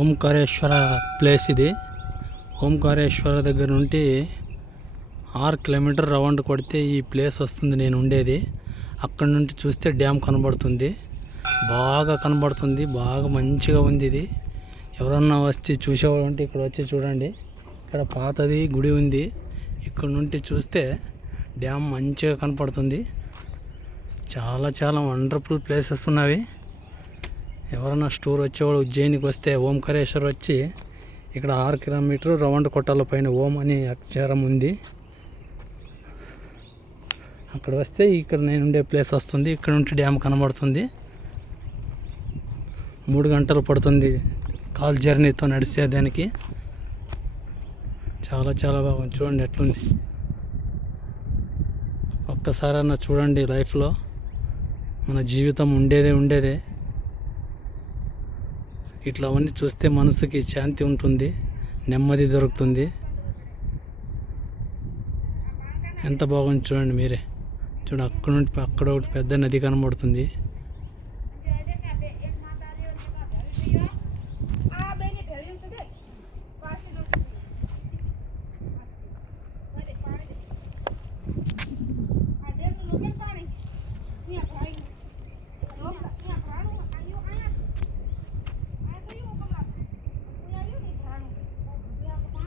Omkareshwara place ఇది. ఓంకారేశ్వర దగ్గర నుండి 6 కిలోమీటర్ రౌండ్ కొడితే ఈ ప్లేస్ వస్తుంది నేను ఉండేది. అక్కడ నుండి చూస్తే డ్యామ్ కనబడుతుంది, బాగా కనబడుతుంది, బాగా మంచిగా ఉంది ఇది. ఎవరన్నా వచ్చి చూసేవాళ్ళు ఉంటే ఇక్కడ వచ్చి చూడండి. ఇక్కడ పాతది గుడి ఉంది, ఇక్కడ నుండి చూస్తే డ్యామ్ మంచిగా కనపడుతుంది. చాలా చాలా వండర్ఫుల్ ప్లేసెస్ ఉన్నవి. ఎవరన్నా స్టోర్ వచ్చేవాళ్ళు ఉజ్జయినికి వస్తే ఓంకారేశ్వర్ వచ్చి ఇక్కడ 6 కిలోమీటర్ రౌండ్ కొట్టాల పైన ఓం అని అక్షరం ఉంది. అక్కడ వస్తే ఇక్కడ నేను ఉండే ప్లేస్ వస్తుంది. ఇక్కడ నుండి డ్యామ్ కనబడుతుంది. 3 గంటలు పడుతుంది కాల్ జర్నీతో నడిచే దానికి. చాలా చాలా బాగుంది, చూడండి ఎట్లుంది. ఒక్కసారన్నా చూడండి, లైఫ్లో మన జీవితం ఉండేదే. ఇట్లా అవన్నీ చూస్తే మనసుకి శాంతి ఉంటుంది, నెమ్మది దొరుకుతుంది. ఎంత బాగుంది చూడండి మీరే. చూడండి, అక్కడ నుండి అక్కడ ఒకటి పెద్ద నది కనబడుతుంది.